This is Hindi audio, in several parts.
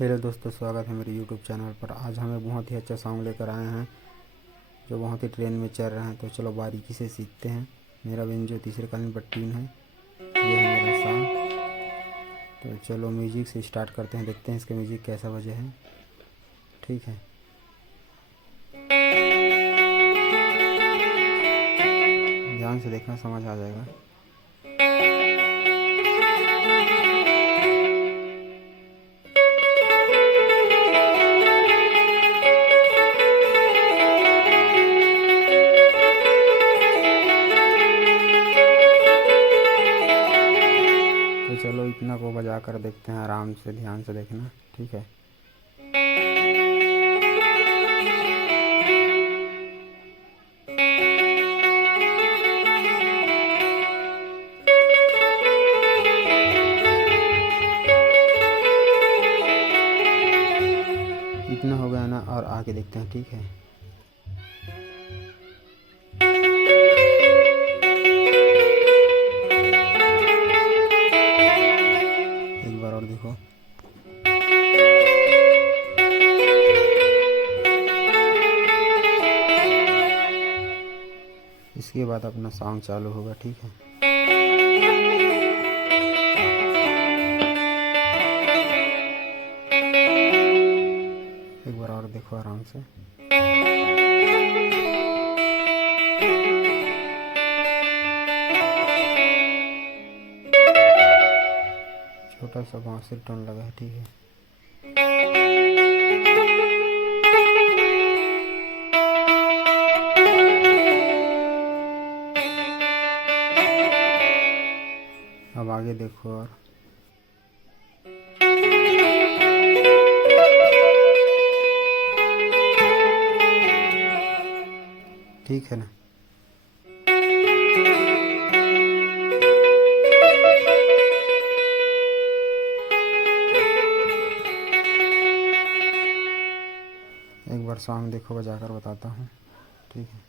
हेलो दोस्तों, स्वागत है मेरे यूट्यूब चैनल पर। आज हम एक बहुत ही अच्छा सॉन्ग लेकर आए हैं जो बहुत ही ट्रेंड में चल रहा है। तो चलो बारीकी से सीखते हैं। मेरा व्यंजो तीसरे कालीन पर 3 है। ये है मेरा सॉन्ग। तो चलो म्यूजिक से स्टार्ट करते हैं, देखते हैं इसका म्यूजिक कैसा बजे है। ठीक है, ध्यान से देखना, समझ आ जाएगा। तो चलो इतना को बजा कर देखते हैं, आराम से ध्यान से देखना। ठीक है, इतना हो गया ना, और आगे देखते हैं। ठीक है, एक बार और देखो। इसके बाद अपना सॉन्ग चालू होगा। ठीक है, एक बार और देखो आराम से। छोटा सा बांसुरी टोन लगा है। ठीक है, अब आगे देखो। और ठीक है ना। एक बार सॉन्ग देखो, बजाकर बताता हूँ। ठीक है,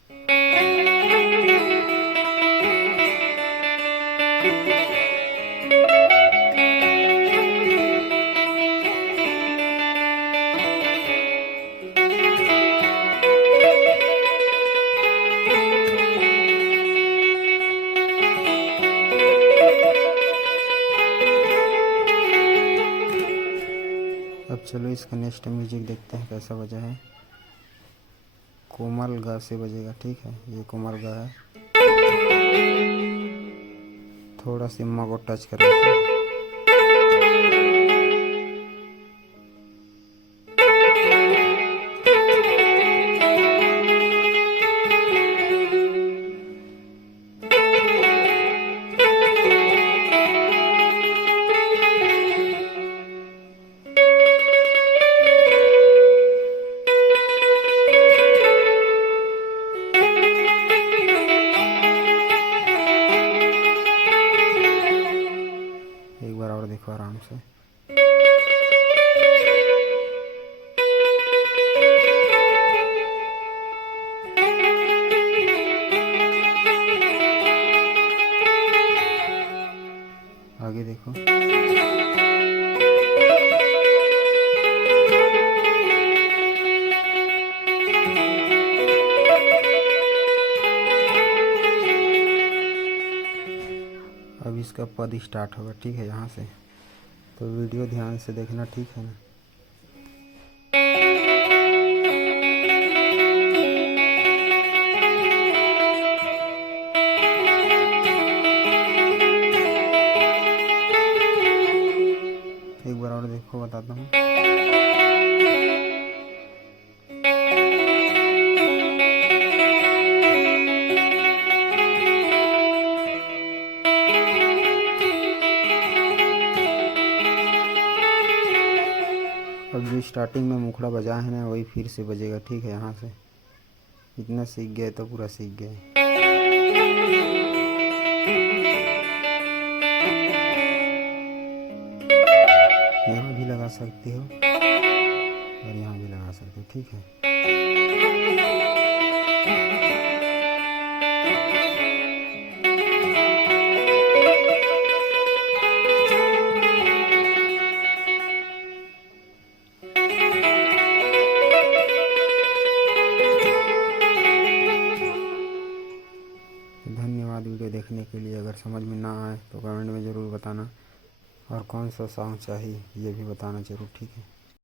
अब चलो इसका नेक्स्ट म्यूजिक देखते हैं कैसा बजा है। कोमल गा से बजेगा। ठीक है, ये कोमल गा है। थोड़ा सिम्मा को टच करेंगे। एक बार और देखो आराम से। आगे देखो। अब इसका पद स्टार्ट होगा। ठीक है, यहाँ से। तो वीडियो ध्यान से देखना। ठीक है ना। एक बार और देखो, बताता हूँ। अब जो स्टार्टिंग में मुखड़ा बजा है ना, वही फिर से बजेगा। ठीक है, यहाँ से। इतना सीख गए तो पूरा सीख गए। यहाँ भी लगा सकते हो और यहाँ भी लगा सकते हो। ठीक है, धन्यवाद वीडियो देखने के लिए। अगर समझ में ना आए तो कमेंट में ज़रूर बताना, और कौन सा सॉन्ग चाहिए ये भी बताना ज़रूर, ठीक है।